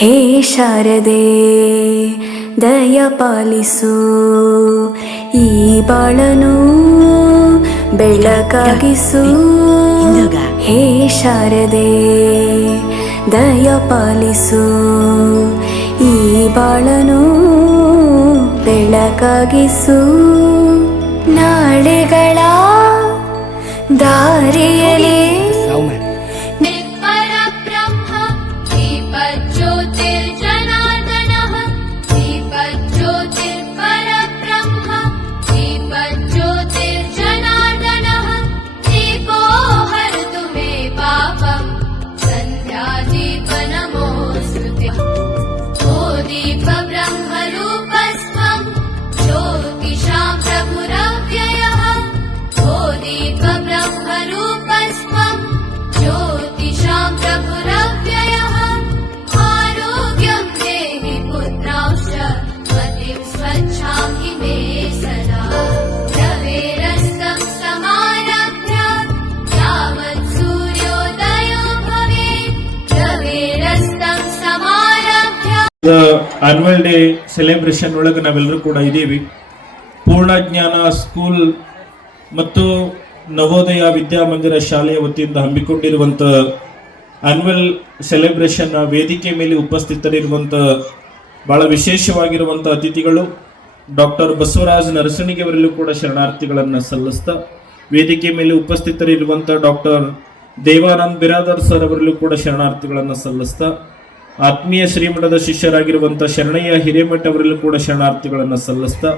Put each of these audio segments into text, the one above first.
ಹೇ ಶಾರದೆ ದಯ ಪಾಲಿಸು, ಈ ಬಾಳನು ಬೆಳಕಾಗಿಸು. ಹೇ ಶಾರದೆ ದಯ ಪಾಲಿಸು, ಈ ಬಾಳನು ಬೆಳಕಾಗಿಸು. ನಾಳೆಗಳ ದಾರಿಯಲ್ಲಿ ಆನ್ಯುವಲ್ ಡೇ ಸೆಲೆಬ್ರೇಷನ್ ಒಳಗೆ ನಾವೆಲ್ಲರೂ ಕೂಡ ಇದ್ದೀವಿ. ಪೂರ್ಣಜ್ಞಾನ ಸ್ಕೂಲ್ ಮತ್ತು ನವೋದಯ ವಿದ್ಯಾಮಂದಿರ ಶಾಲೆಯ ವತಿಯಿಂದ ಹಮ್ಮಿಕೊಂಡಿರುವಂಥ ಆನ್ಯುವಲ್ ಸೆಲೆಬ್ರೇಷನ್ ವೇದಿಕೆ ಮೇಲೆ ಉಪಸ್ಥಿತರಿರುವಂಥ ಬಹಳ ವಿಶೇಷವಾಗಿರುವಂಥ ಅತಿಥಿಗಳು ಡಾಕ್ಟರ್ ಬಸವರಾಜ್ ನರಸಣಿಗೆ ಅವರಲ್ಲೂ ಕೂಡ ಶರಣಾರ್ಥಿಗಳನ್ನು ಸಲ್ಲಿಸ್ತಾ, ವೇದಿಕೆ ಮೇಲೆ ಉಪಸ್ಥಿತರಿರುವಂಥ ಡಾಕ್ಟರ್ ದೇವಾನಂದ್ ಬಿರಾದರ್ ಸರ್ ಅವರಲ್ಲೂ ಕೂಡ ಶರಣಾರ್ಥಿಗಳನ್ನು ಸಲ್ಲಿಸ್ತಾ, ಆತ್ಮೀಯ ಶ್ರೀಮಠದ ಶಿಷ್ಯರಾಗಿರುವಂಥ ಶರಣಯ್ಯ ಹಿರೇಮಠ ಅವರಲ್ಲೂ ಕೂಡ ಶರಣಾರ್ಥಿಗಳನ್ನು ಸಲ್ಲಿಸ್ತಾ,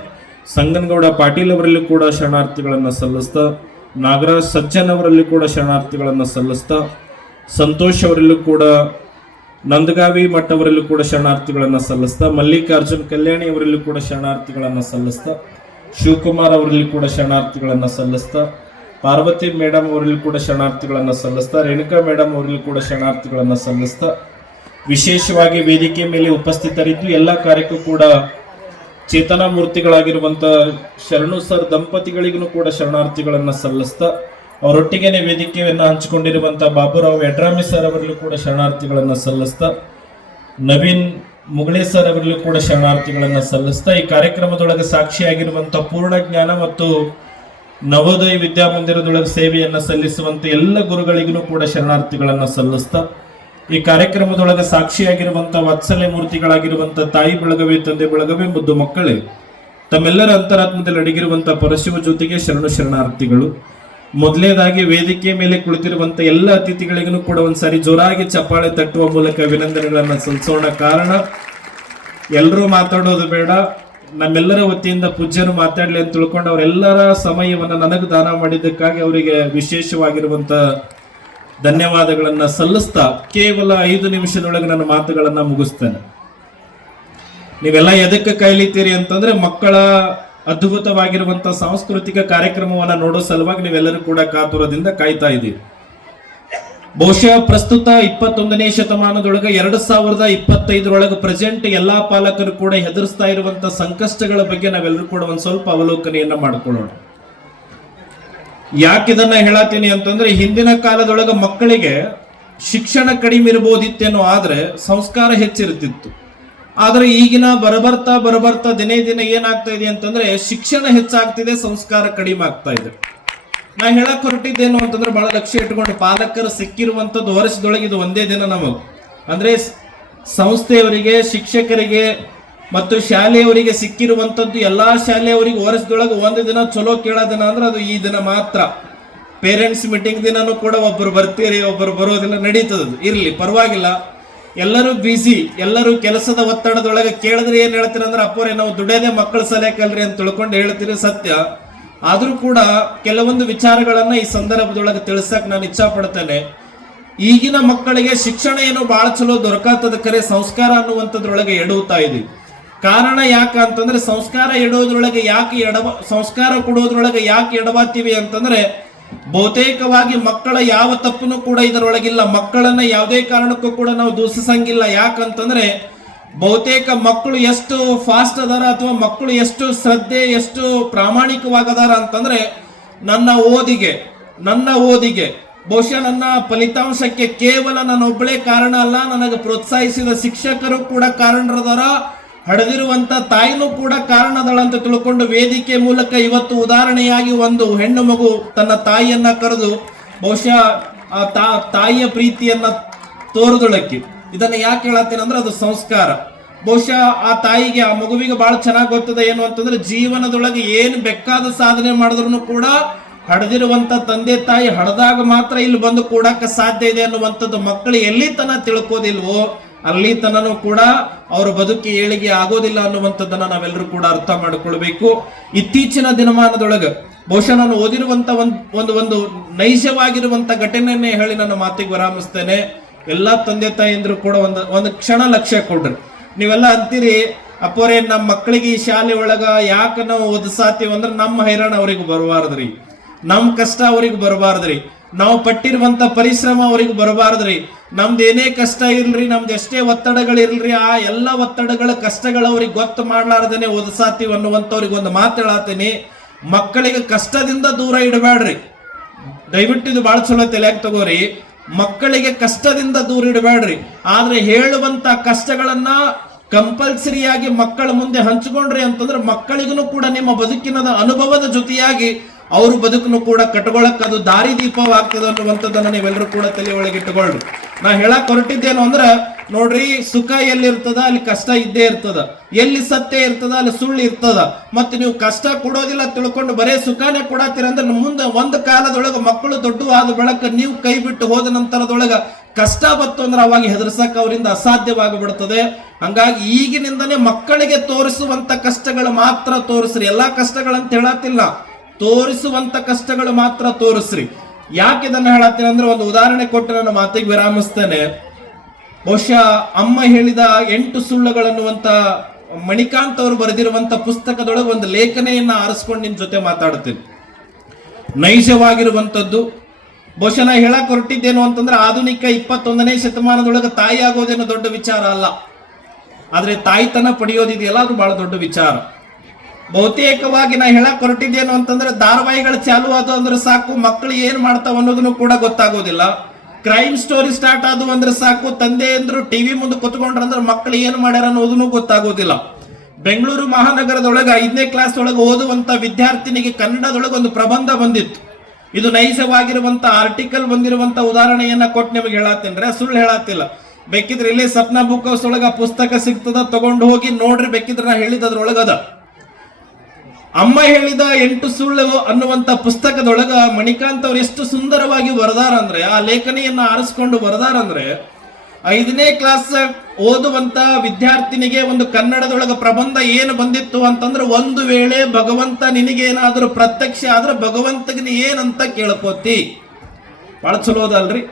ಸಂಗನಗೌಡ ಪಾಟೀಲ್ ಅವರಲ್ಲೂ ಕೂಡ ಶರಣಾರ್ಥಿಗಳನ್ನು ಸಲ್ಲಿಸ್ತಾ, ನಾಗರಾಜ್ ಸಜ್ಜನ್ ಅವರಲ್ಲಿ ಕೂಡ ಶರಣಾರ್ಥಿಗಳನ್ನು ಸಲ್ಲಿಸ್ತಾ, ಸಂತೋಷ್ ಅವರಲ್ಲೂ ಕೂಡ, ನಂದಗಾವಿ ಮಠ ಅವರಲ್ಲೂ ಕೂಡ ಶರಣಾರ್ಥಿಗಳನ್ನು ಸಲ್ಲಿಸ್ತಾ, ಮಲ್ಲಿಕಾರ್ಜುನ್ ಕಲ್ಯಾಣಿ ಅವರಲ್ಲೂ ಕೂಡ ಶರಣಾರ್ಥಿಗಳನ್ನು ಸಲ್ಲಿಸ್ತಾ, ಶಿವಕುಮಾರ್ ಅವರಲ್ಲಿ ಕೂಡ ಶರಣಾರ್ಥಿಗಳನ್ನು ಸಲ್ಲಿಸ್ತಾ, ಪಾರ್ವತಿ ಮೇಡಮ್ ಅವರಲ್ಲಿ ಕೂಡ ಶರಣಾರ್ಥಿಗಳನ್ನು ಸಲ್ಲಿಸ್ತಾ, ರೇಣುಕಾ ಮೇಡಮ್ ಅವರಲ್ಲಿ ಕೂಡ ಶರಣಾರ್ಥಿಗಳನ್ನು ಸಲ್ಲಿಸ್ತಾ, ವಿಶೇಷವಾಗಿ ವೇದಿಕೆ ಮೇಲೆ ಉಪಸ್ಥಿತರಿದ್ದು ಎಲ್ಲ ಕಾರ್ಯಕ್ಕೂ ಕೂಡ ಚೇತನ ಮೂರ್ತಿಗಳಾಗಿರುವಂಥ ಶರಣು ಸರ್ ದಂಪತಿಗಳಿಗೂ ಕೂಡ ಶರಣಾರ್ಥಿಗಳನ್ನು ಸಲ್ಲಿಸ್ತಾ, ಅವರೊಟ್ಟಿಗೆನೆ ವೇದಿಕೆಯನ್ನು ಹಂಚಿಕೊಂಡಿರುವಂಥ ಬಾಬುರಾವ್ ಯಡ್ರಾಮಿ ಸರ್ ಅವರಲ್ಲೂ ಕೂಡ ಶರಣಾರ್ಥಿಗಳನ್ನು ಸಲ್ಲಿಸ್ತಾ, ನವೀನ್ ಮುಗಳೆ ಸರ್ ಅವರಲ್ಲೂ ಕೂಡ ಶರಣಾರ್ಥಿಗಳನ್ನು ಸಲ್ಲಿಸ್ತಾ, ಈ ಕಾರ್ಯಕ್ರಮದೊಳಗೆ ಸಾಕ್ಷಿಯಾಗಿರುವಂಥ ಪೂರ್ಣಜ್ಞಾನ ಮತ್ತು ನವೋದಯ ವಿದ್ಯಾಮಂದಿರದೊಳಗೆ ಸೇವೆಯನ್ನು ಸಲ್ಲಿಸುವಂಥ ಎಲ್ಲ ಗುರುಗಳಿಗೂ ಕೂಡ ಶರಣಾರ್ಥಿಗಳನ್ನು ಸಲ್ಲಿಸ್ತಾ, ಈ ಕಾರ್ಯಕ್ರಮದೊಳಗೆ ಸಾಕ್ಷಿಯಾಗಿರುವಂಥ ವಾತ್ಸಲ್ಯ ಮೂರ್ತಿಗಳಾಗಿರುವಂಥ ತಾಯಿ ಬಳಗವೇ, ತಂದೆ ಬಳಗವೇ, ಮುದ್ದು ಮಕ್ಕಳೇ, ತಮ್ಮೆಲ್ಲರ ಅಂತರಾತ್ಮದಲ್ಲಿ ಅಡಗಿರುವಂಥ ಪರಶಿವ ಜೊತೆಗೆ ಶರಣಾರ್ಥಿಗಳು. ಮೊದಲನೇದಾಗಿ ವೇದಿಕೆ ಮೇಲೆ ಕುಳಿತಿರುವಂಥ ಎಲ್ಲ ಅತಿಥಿಗಳಿಗೂ ಕೂಡ ಒಂದ್ಸಾರಿ ಜೋರಾಗಿ ಚಪ್ಪಾಳೆ ತಟ್ಟುವ ಮೂಲಕ ಅಭಿನಂದನೆಗಳನ್ನು ಸಲ್ಲಿಸೋಣ. ಕಾರಣ ಎಲ್ಲರೂ ಮಾತಾಡೋದು ಬೇಡ, ನಮ್ಮೆಲ್ಲರ ವತಿಯಿಂದ ಪೂಜ್ಯರು ಮಾತಾಡಲಿ ಅಂತ ತಿಳ್ಕೊಂಡು ಅವರೆಲ್ಲರ ಸಮಯವನ್ನು ನನಗೆ ದಾನ ಮಾಡಿದ್ದಕ್ಕಾಗಿ ಅವರಿಗೆ ವಿಶೇಷವಾಗಿರುವಂಥ ಧನ್ಯವಾದಗಳನ್ನು ಸಲ್ಲಿಸ್ತಾ ಕೇವಲ 5 ನಿಮಿಷದೊಳಗೆ ನನ್ನ ಮಾತುಗಳನ್ನು ಮುಗಿಸ್ತೇನೆ. ನೀವೆಲ್ಲ ಎದಕ್ಕೆ ಕಾಯ್ಲಿತೀರಿ ಅಂತಂದ್ರೆ ಮಕ್ಕಳ ಅದ್ಭುತವಾಗಿರುವಂಥ ಸಾಂಸ್ಕೃತಿಕ ಕಾರ್ಯಕ್ರಮವನ್ನು ನೋಡೋ ಸಲುವಾಗಿ ನೀವೆಲ್ಲರೂ ಕೂಡ ಕಾತುರದಿಂದ ಕಾಯ್ತಾ ಇದ್ದೀರಿ. ಬಹುಶಃ ಪ್ರಸ್ತುತ 21ನೇ ಶತಮಾನದೊಳಗೆ 2025 ಪ್ರೆಸೆಂಟ್ ಎಲ್ಲಾ ಪಾಲಕರು ಕೂಡ ಹೆದರ್ಸ್ತಾ ಇರುವಂತ ಸಂಕಷ್ಟಗಳ ಬಗ್ಗೆ ನಾವೆಲ್ಲರೂ ಕೂಡ ಒಂದ್ ಸ್ವಲ್ಪ ಅವಲೋಕನೆಯನ್ನ ಮಾಡ್ಕೊಳ್ಳೋಣ. ಯಾಕಿದನ್ನ ಹೇಳತ್ತೀನಿ ಅಂತಂದ್ರೆ, ಹಿಂದಿನ ಕಾಲದೊಳಗೆ ಮಕ್ಕಳಿಗೆ ಶಿಕ್ಷಣ ಕಡಿಮೆ ಇರಬಹುದಿತ್ತೇನೋ, ಆದ್ರೆ ಸಂಸ್ಕಾರ ಹೆಚ್ಚಿರುತ್ತಿತ್ತು. ಆದ್ರೆ ಈಗಿನ ಬರಬರ್ತಾ ದಿನೇ ದಿನ ಏನಾಗ್ತಾ ಇದೆ ಅಂತಂದ್ರೆ, ಶಿಕ್ಷಣ ಹೆಚ್ಚಾಗ್ತಿದೆ, ಸಂಸ್ಕಾರ ಕಡಿಮೆ ಆಗ್ತಾ ಇದೆ. ನಾ ಹೇಳಕ್ ಹೊರಟಿದ್ದೇನು ಅಂತಂದ್ರೆ, ಬಹಳ ಲಕ್ಷ್ಯ ಇಟ್ಕೊಂಡು ಪಾಲಕರು ಸಿಕ್ಕಿರುವಂತದ್ದು ವರ್ಷದೊಳಗೆ ಇದು ಒಂದೇ ದಿನ ನಮಗ್ ಅಂದ್ರೆ ಸಂಸ್ಥೆಯವರಿಗೆ, ಶಿಕ್ಷಕರಿಗೆ ಮತ್ತು ಶಾಲೆಯವರಿಗೆ ಸಿಕ್ಕಿರುವಂತದ್ದು ಎಲ್ಲಾ ಶಾಲೆಯವರಿಗೆ ವರ್ಷದೊಳಗೆ ಒಂದು ದಿನ ಚಲೋ ಕೇಳೋ ದಿನ ಅಂದ್ರೆ ಅದು ಈ ದಿನ ಮಾತ್ರ. ಪೇರೆಂಟ್ಸ್ ಮೀಟಿಂಗ್ ದಿನನೂ ಕೂಡ ಒಬ್ಬರು ಬರ್ತೀರಿ, ಒಬ್ಬರು ಬರೋದಿಲ್ಲ, ನಡೀತದದು, ಇರ್ಲಿ ಪರವಾಗಿಲ್ಲ. ಎಲ್ಲರೂ ಬಿಸಿ, ಎಲ್ಲರೂ ಕೆಲಸದ ಒತ್ತಡದೊಳಗೆ ಕೇಳಿದ್ರೆ ಏನ್ ಹೇಳ್ತೀರಿ ಅಂದ್ರೆ, ಅಪ್ಪರೇ ನಾವು ದುಡಿಯೋದೇ ಮಕ್ಕಳ ಸಲಹೆಕಲ್ರಿ ಅಂತ ತಿಳ್ಕೊಂಡು ಹೇಳ್ತೀರಿ, ಸತ್ಯ. ಆದ್ರೂ ಕೂಡ ಕೆಲವೊಂದು ವಿಚಾರಗಳನ್ನ ಈ ಸಂದರ್ಭದೊಳಗೆ ತಿಳಿಸಕ್ ನಾನು ಇಚ್ಛಾ ಪಡ್ತೇನೆ. ಈಗಿನ ಮಕ್ಕಳಿಗೆ ಶಿಕ್ಷಣ ಏನೋ ಬಹಳ ಚಲೋ ದೊರಕಾತದ ಕರೆ ಸಂಸ್ಕಾರ ಅನ್ನುವಂಥದ್ರೊಳಗೆ ಎಡುತ್ತಾ ಇದೀವಿ. ಕಾರಣ ಯಾಕ ಅಂತಂದ್ರೆ, ಸಂಸ್ಕಾರ ಎಡೋದ್ರೊಳಗೆ ಯಾಕೆ ಸಂಸ್ಕಾರ ಕೊಡೋದ್ರೊಳಗೆ ಯಾಕೆ ಎಡವಾತೀವಿ ಅಂತಂದ್ರೆ, ಬಹುತೇಕವಾಗಿ ಮಕ್ಕಳ ಯಾವ ತಪ್ಪನು ಕೂಡ ಇದರೊಳಗಿಲ್ಲ. ಮಕ್ಕಳನ್ನ ಯಾವುದೇ ಕಾರಣಕ್ಕೂ ಕೂಡ ನಾವು ದೂಷಿಸಂಗಿಲ್ಲ. ಯಾಕಂತಂದ್ರೆ ಬಹುತೇಕ ಮಕ್ಕಳು ಎಷ್ಟು ಫಾಸ್ಟ್ ಅದಾರ ಅಥವಾ ಮಕ್ಕಳು ಎಷ್ಟು ಶ್ರದ್ಧೆ, ಎಷ್ಟು ಪ್ರಾಮಾಣಿಕವಾಗದಾರ ಅಂತಂದ್ರೆ, ನನ್ನ ಓದಿಗೆ ಬಹುಶಃ ನನ್ನ ಫಲಿತಾಂಶಕ್ಕೆ ಕೇವಲ ನನ್ನೊಬ್ಬಳೇ ಕಾರಣ ಅಲ್ಲ, ನನಗೆ ಪ್ರೋತ್ಸಾಹಿಸಿದ ಶಿಕ್ಷಕರು ಕೂಡ ಕಾರಣರದಾರ, ಹಡೆದಿರುವಂತ ತಾಯಿನೂ ಕೂಡ ಕಾರಣದಳಂತ ತಿಳ್ಕೊಂಡು ವೇದಿಕೆ ಮೂಲಕ ಇವತ್ತು ಉದಾಹರಣೆಯಾಗಿ ಒಂದು ಹೆಣ್ಣು ಮಗು ತನ್ನ ತಾಯಿಯನ್ನ ಕರೆದು ಬಹುಶಃ ತಾಯಿಯ ಪ್ರೀತಿಯನ್ನ ತೋರದೊಳಕ್ಕೆ. ಇದನ್ನ ಯಾಕೆ ಹೇಳತ್ತೇನೆ ಅಂದ್ರೆ ಅದು ಸಂಸ್ಕಾರ. ಬಹುಶಃ ಆ ತಾಯಿಗೆ ಆ ಮಗುವಿಗೆ ಬಹಳ ಚೆನ್ನಾಗಿ ಗೊತ್ತದೆ ಏನು ಅಂತಂದ್ರೆ ಜೀವನದೊಳಗೆ ಏನು ಬೇಕಾದ ಸಾಧನೆ ಮಾಡಿದ್ರು ಕೂಡ ಹಡೆದಿರುವಂತ ತಂದೆ ತಾಯಿ ಹಡೆದಾಗ ಮಾತ್ರ ಇಲ್ಲಿ ಬಂದು ಕೂಡಕ್ಕೆ ಸಾಧ್ಯ ಇದೆ ಅನ್ನುವಂಥದ್ದು ಮಕ್ಕಳು ಎಲ್ಲಿ ತನ ತಿಳ್ಕೋದಿಲ್ವೋ ಅಲ್ಲಿ ತನನು ಕೂಡ ಅವರ ಬದುಕಿ ಏಳಿಗೆ ಆಗೋದಿಲ್ಲ ಅನ್ನುವಂಥದ್ದನ್ನ ನಾವೆಲ್ಲರೂ ಕೂಡ ಅರ್ಥ ಮಾಡಿಕೊಳ್ಬೇಕು. ಇತ್ತೀಚಿನ ದಿನಮಾನದೊಳಗೆ ಬಹುಶಃ ನಾನು ಓದಿರುವಂತ ಒಂದು ನೈಜವಾಗಿರುವಂತ ಘಟನೆಯನ್ನೇ ಹೇಳಿ ನನ್ನ ಮಾತಿಗೆ ವಿರಾಮಿಸ್ತೇನೆ. ಎಲ್ಲಾ ತಂದೆ ತಾಯಿಯಂದ್ರು ಕೂಡ ಒಂದು ಕ್ಷಣ ಲಕ್ಷ್ಯ ಕೊಡ್ರಿ. ನೀವೆಲ್ಲ ಅಂತೀರಿ ಅಪ್ಪೋರೆ ನಮ್ಮ ಮಕ್ಕಳಿಗೆ ಈ ಶಾಲೆ ಒಳಗ ಯಾಕೆ ನಾವು ಓದಿಸಾತೀವಿ ಅಂದ್ರೆ ನಮ್ಮ ಹೈರಾಣ ಅವ್ರಿಗೆ ಬರಬಾರ್ದ್ರಿ, ನಮ್ ಕಷ್ಟ ಅವ್ರಿಗೆ ಬರಬಾರ್ದ್ರಿ, ನಾವು ಪಟ್ಟಿರುವಂತ ಪರಿಶ್ರಮ ಅವ್ರಿಗೆ ಬರಬಾರ್ದ್ರಿ, ನಮ್ದು ಏನೇ ಕಷ್ಟ ಇರ್ಲ್ರಿ, ನಮ್ದು ಎಷ್ಟೇ ಒತ್ತಡಗಳಿರ್ಲ್ರಿ, ಆ ಎಲ್ಲ ಒತ್ತಡಗಳ ಕಷ್ಟಗಳ ಅವ್ರಿಗೆ ಗೊತ್ತು ಮಾಡ್ಲಾರ್ದೇನೆ ಓದಿಸಾತೀವಿ ಅನ್ನುವಂಥವ್ರಿಗೆ ಒಂದು ಮಾತು ಹೇಳತ್ತೀನಿ, ಮಕ್ಕಳಿಗೆ ಕಷ್ಟದಿಂದ ದೂರ ಇಡಬೇಡ್ರಿ. ದಯವಿಟ್ಟು ಇದು ಬಹಳ ಚಲೋ ತಲೆಯಾಗಿ ತಗೋರಿ. ಮಕ್ಕಳಿಗೆ ಕಷ್ಟದಿಂದ ದೂರ ಇಡಬೇಡ್ರಿ, ಆದ್ರೆ ಹೇಳುವಂತ ಕಷ್ಟಗಳನ್ನ ಕಂಪಲ್ಸರಿಯಾಗಿ ಮಕ್ಕಳ ಮುಂದೆ ಹಂಚಿಕೊಂಡ್ರಿ ಅಂತಂದ್ರೆ ಮಕ್ಕಳಿಗೂ ಕೂಡ ನಿಮ್ಮ ಬದುಕಿನ ಅನುಭವದ ಜೊತೆಯಾಗಿ ಅವ್ರ ಬದುಕನ್ನು ಕೂಡ ಕಟ್ಕೊಳಕ್ ಅದು ದಾರಿ ದೀಪವಾಗ್ತದೆ ಅನ್ನುವಂಥದ್ದನ್ನ ನೀವೆಲ್ಲರೂ ಕೂಡ ತಲೆ ಒಳಗೆ ಇಟ್ಟುಕೊಳ್ಳ್ರಿ. ನಾ ಹೇಳಕ್ ಹೊರಟಿದ್ದೇನು ಅಂದ್ರೆ ನೋಡ್ರಿ, ಸುಖ ಎಲ್ಲಿರ್ತದ ಅಲ್ಲಿ ಕಷ್ಟ ಇದ್ದೇ ಇರ್ತದ, ಎಲ್ಲಿ ಸತ್ಯ ಇರ್ತದ ಅಲ್ಲಿ ಸುಳ್ಳು ಇರ್ತದ. ಮತ್ತೆ ನೀವು ಕಷ್ಟ ಕೊಡೋದಿಲ್ಲ ತಿಳ್ಕೊಂಡು ಬರೇ ಸುಖನೇ ಕೊಡತ್ತೀರ ಅಂದ್ರೆ ಮುಂದೆ ಒಂದು ಕಾಲದೊಳಗ ಮಕ್ಕಳು ದೊಡ್ಡವಾದ ಬೆಳಕ ನೀವು ಕೈ ಬಿಟ್ಟು ಹೋದ ನಂತರದೊಳಗ ಕಷ್ಟ ಬತ್ತು ಅಂದ್ರೆ ಅವಾಗ ಹೆದರ್ಸಕ್ ಅವರಿಂದ ಅಸಾಧ್ಯವಾಗಿಬಿಡ್ತದೆ. ಹಂಗಾಗಿ ಈಗಿನಿಂದನೇ ಮಕ್ಕಳಿಗೆ ತೋರಿಸುವಂತ ಕಷ್ಟಗಳು ಮಾತ್ರ ತೋರಿಸ್ರಿ. ಎಲ್ಲಾ ಕಷ್ಟಗಳಂತ ಹೇಳತ್ತಿಲ್ಲ, ತೋರಿಸುವಂತ ಕಷ್ಟಗಳು ಮಾತ್ರ ತೋರಿಸ್ರಿ. ಯಾಕೆ ಇದನ್ನ ಹೇಳತ್ತೀನಿ ಅಂದ್ರೆ ಒಂದು ಉದಾಹರಣೆ ಕೊಟ್ಟು ನನ್ನ ಮಾತಿಗೆ ವಿರಾಮಿಸ್ತೇನೆ. ಬಹುಶಃ ಅಮ್ಮ ಹೇಳಿದ 8 ಸುಳ್ಳುಗಳನ್ನುವಂತ ಮಣಿಕಾಂತ್ ಅವರು ಬರೆದಿರುವಂತ ಪುಸ್ತಕದೊಳಗೆ ಒಂದು ಲೇಖನೆಯನ್ನ ಆರಿಸ್ಕೊಂಡು ನಿಮ್ ಜೊತೆ ಮಾತಾಡ್ತೀನಿ. ನೈಜವಾಗಿರುವಂತದ್ದು. ಬಹುಶಃ ನಾ ಹೇಳಕ್ ಹೊರಟಿದ್ದೇನು ಅಂತಂದ್ರೆ ಆಧುನಿಕ 21ನೇ ಶತಮಾನದೊಳಗೆ ತಾಯಿ ಆಗೋದೇನು ದೊಡ್ಡ ವಿಚಾರ ಅಲ್ಲ, ಆದ್ರೆ ತಾಯಿತನ ಪಡೆಯೋದಿದೆಯಲ್ಲ ಅದು ಬಹಳ ದೊಡ್ಡ ವಿಚಾರ. ಬಹುತೇಕವಾಗಿ ನಾ ಹೇಳಕ್ ಹೊರಟಿದ್ದೇನು ಅಂತಂದ್ರೆ ಧಾರಾವಾಹಿಗಳು ಚಾಲು ಆದವು ಅಂದ್ರೆ ಸಾಕು, ಮಕ್ಕಳು ಏನ್ ಮಾಡ್ತಾವ ಅನ್ನೋದನ್ನು ಕೂಡ ಗೊತ್ತಾಗೋದಿಲ್ಲ. ಕ್ರೈಮ್ ಸ್ಟೋರಿ ಸ್ಟಾರ್ಟ್ ಆದವು ಅಂದ್ರೆ ಸಾಕು, ತಂದೆ ಅಂದ್ರು ಟಿವಿ ಮುಂದೆ ಕುತ್ಕೊಂಡ್ರಂದ್ರೆ ಮಕ್ಕಳು ಏನ್ ಮಾಡ್ಯಾರ ಅನ್ನೋದನ್ನು ಗೊತ್ತಾಗೋದಿಲ್ಲ. ಬೆಂಗಳೂರು ಮಹಾನಗರದೊಳಗ 5ನೇ ಕ್ಲಾಸ್ ಒಳಗೆ ಓದುವಂತ ವಿದ್ಯಾರ್ಥಿನಿಗೆ ಕನ್ನಡದೊಳಗೆ ಒಂದು ಪ್ರಬಂಧ ಬಂದಿತ್ತು. ಇದು ನೈಜವಾಗಿರುವಂತ ಆರ್ಟಿಕಲ್ ಬಂದಿರುವಂತ ಉದಾಹರಣೆಯನ್ನ ಕೊಟ್ಟು ನಿಮಗೆ ಹೇಳತ್ತೇನ್ರೆ, ಸುಳ್ಳು ಹೇಳತ್ತಿಲ್ಲ. ಬೇಕಿದ್ರೆ ಇಲ್ಲಿ ಸಪ್ನಾ ಬುಕ್ ಹೌಸ್ ಒಳಗ ಪುಸ್ತಕ ಸಿಗ್ತದ, ತಗೊಂಡು ಹೋಗಿ ನೋಡ್ರಿ. ಬೇಕಿದ್ರೆ ನಾ ಹೇಳಿದ್ರೊಳಗದ ಅಮ್ಮ ಹೇಳಿದ 8 ಸುಳ್ಳು ಅನ್ನುವಂತ ಪುಸ್ತಕದೊಳಗ ಮಣಿಕಾಂತ್ ಅವ್ರು ಎಷ್ಟು ಸುಂದರವಾಗಿ ಬರದಾರ ಅಂದ್ರೆ, ಆ ಲೇಖನಿಯನ್ನ ಆರಿಸ್ಕೊಂಡು ಬರದಾರ ಅಂದ್ರೆ, 5ನೇ ಕ್ಲಾಸ್ ಓದುವಂತ ವಿದ್ಯಾರ್ಥಿನಿಗೆ ಒಂದು ಕನ್ನಡದೊಳಗ ಪ್ರಬಂಧ ಏನು ಬಂದಿತ್ತು ಅಂತಂದ್ರೆ, ಒಂದು ವೇಳೆ ಭಗವಂತ ನಿನಗೇನಾದ್ರೂ ಪ್ರತ್ಯಕ್ಷ ಆದ್ರೆ ಭಗವಂತಗೆ ಏನಂತ ಕೇಳ್ಕೋತಿ. ಬಹಳ ಚಲೋ ಅದಲ್ರಿ.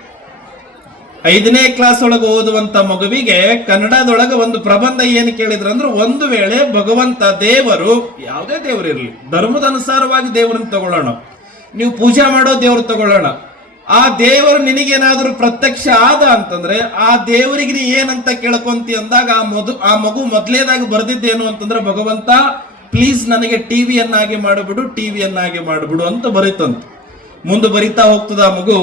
5ನೇ ಕ್ಲಾಸ್ ಒಳಗೆ ಓದುವಂತ ಮಗುವಿಗೆ ಕನ್ನಡದೊಳಗೆ ಒಂದು ಪ್ರಬಂಧ ಏನು ಕೇಳಿದ್ರಂದ್ರೆ, ಒಂದು ವೇಳೆ ಭಗವಂತ ದೇವರು, ಯಾವುದೇ ದೇವರು ಇರಲಿ, ಧರ್ಮದ ಅನುಸಾರವಾಗಿ ದೇವರನ್ನ ತಗೊಳ್ಳೋಣ, ನೀವು ಪೂಜೆ ಮಾಡೋ ದೇವ್ರು ತಗೊಳ್ಳೋಣ, ಆ ದೇವರು ನಿನಗೇನಾದ್ರೂ ಪ್ರತ್ಯಕ್ಷ ಆದ ಅಂತಂದ್ರೆ ಆ ದೇವರಿಗೆ ನೀ ಏನಂತ ಕೇಳ್ಕೊಂತಿ ಅಂದಾಗ ಆ ಮಗು ಮೊದಲೇದಾಗಿ ಬರ್ದಿದ್ದೇನು ಅಂತಂದ್ರೆ, ಭಗವಂತ ಪ್ಲೀಸ್ ನನಗೆ ಟಿವಿಯನ್ನಾಗಿ ಮಾಡಿಬಿಡು, ಟಿವಿಯನ್ನಾಗಿ ಮಾಡಿಬಿಡು ಅಂತ ಬರೀತಂತ. ಮುಂದೆ ಬರಿತಾ ಹೋಗ್ತದ ಆ ಮಗು.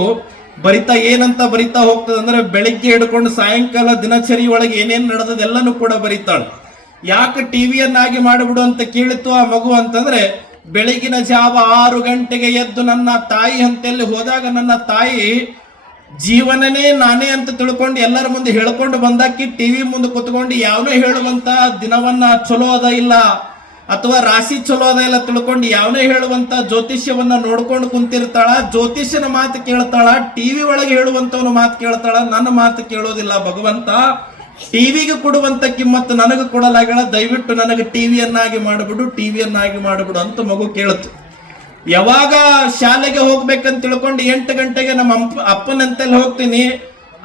ಬರಿತಾ ಏನಂತ ಬರಿತಾ ಹೋಗ್ತದ ಅಂದ್ರೆ, ಬೆಳಿಗ್ಗೆ ಹಿಡ್ಕೊಂಡು ಸಾಯಂಕಾಲ ದಿನಚರಿ ಒಳಗೆ ಏನೇನ್ ನಡೆದದ ಎಲ್ಲಾನು ಕೂಡ ಬರೀತಾಳೆ. ಯಾಕೆ ಟಿವಿಯನ್ನಾಗಿ ಮಾಡಿಬಿಡು ಅಂತ ಕೇಳಿತ್ತು ಆ ಮಗು ಅಂತಂದ್ರೆ, ಬೆಳಗಿನ ಜಾವ 6 ಗಂಟೆಗೆ ಎದ್ದು ನನ್ನ ತಾಯಿ ಹಂತೆಯಲ್ಲಿ ಹೋದಾಗ ನನ್ನ ತಾಯಿ ಜೀವನನೇ ನಾನೇ ಅಂತ ತಿಳ್ಕೊಂಡು ಎಲ್ಲರ ಮುಂದೆ ಹೇಳ್ಕೊಂಡು ಬಂದಾಕಿ ಟಿವಿ ಮುಂದೆ ಕುತ್ಕೊಂಡು ಯಾವನೇ ಹೇಳುವಂತ ದಿನವನ್ನ ಚಲೋ ಅದ ಇಲ್ಲ ಅಥವಾ ರಾಶಿ ಚಲೋ ಅದ ಇಲ್ಲ ತಿಳ್ಕೊಂಡು ಯಾವನೇ ಹೇಳುವಂತ ಜ್ಯೋತಿಷ್ಯವನ್ನ ನೋಡ್ಕೊಂಡು ಕುಂತಿರ್ತಾಳ. ಜ್ಯೋತಿಷ್ಯನ ಮಾತು ಕೇಳ್ತಾಳ, ಟಿವಿ ಒಳಗೆ ಹೇಳುವಂತವನ ಮಾತು ಕೇಳ್ತಾಳ, ನನ್ನ ಮಾತು ಕೇಳೋದಿಲ್ಲ. ಭಗವಂತ ಟಿವಿಗೆ ಕೊಡುವಂತ ಕಿಮ್ಮತ್ತು ನನಗೆ ಕೊಡಲಾಗಳ, ದಯವಿಟ್ಟು ನನಗೆ ಟಿವಿಯನ್ನಾಗಿ ಮಾಡಿಬಿಡು, ಟಿವಿಯನ್ನಾಗಿ ಮಾಡಿಬಿಡು ಅಂತ ಮಗು ಕೇಳುತ್ತೆ. ಯಾವಾಗ ಶಾಲೆಗೆ ಹೋಗ್ಬೇಕಂತ ತಿಳ್ಕೊಂಡು 8 ಗಂಟೆಗೆ ನಮ್ಮ ಅಪ್ಪನಂತೆಲ್ಲ ಹೋಗ್ತೀನಿ.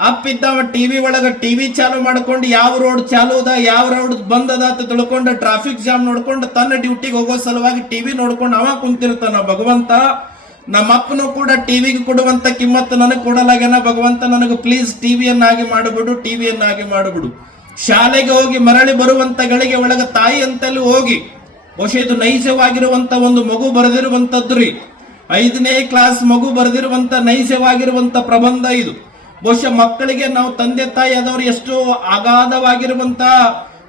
ಅಪ್ಪ ಇದ್ದಾವ ಟಿವಿ ಒಳಗ ಟಿವಿ ಚಾಲು ಮಾಡ್ಕೊಂಡು ಯಾವ ರೋಡ್ ಚಾಲು ಅದ ಯಾವ ರೋಡ್ ಬಂದದ ಅಂತ ತಿಳ್ಕೊಂಡು ಟ್ರಾಫಿಕ್ ಜಾಮ್ ನೋಡ್ಕೊಂಡು ತನ್ನ ಡ್ಯೂಟಿಗೆ ಹೋಗೋ ಸಲುವಾಗಿ ಟಿವಿ ನೋಡ್ಕೊಂಡು ಅವ ಕುಂತಿರ್ತಾನ. ಭಗವಂತ ನಮ್ಮ ಅಪ್ಪನು ಕೂಡ ಟಿವಿಗೆ ಕೊಡುವಂತ ಕಿಮ್ಮತ್ತು ನನಗೆ ಕೊಡಲಾಗ್ಯಾನ. ಭಗವಂತ ನನಗೆ ಪ್ಲೀಸ್ ಟಿವಿಯನ್ನಾಗಿ ಮಾಡಿಬಿಡು, ಟಿವಿಯನ್ನಾಗಿ ಮಾಡಿಬಿಡು. ಶಾಲೆಗೆ ಹೋಗಿ ಮರಳಿ ಬರುವಂತ ಗಳಿಗೆ ಒಳಗ ತಾಯಿ ಅಂತಲ್ಲಿ ಹೋಗಿ, ಬಹುಶಃ ಇದು ನೈಜವಾಗಿರುವಂತ ಒಂದು ಮಗು ಬರೆದಿರುವಂತದ್ದು ರೀ. 5ನೇ ಕ್ಲಾಸ್ ಮಗು ಬರೆದಿರುವಂತ ನೈಜವಾಗಿರುವಂತ ಪ್ರಬಂಧ ಇದು. ಬಹುಶಃ ಮಕ್ಕಳಿಗೆ ನಾವು ತಂದೆ ತಾಯಿ ಆದವರು ಎಷ್ಟು ಅಗಾಧವಾಗಿರುವಂತ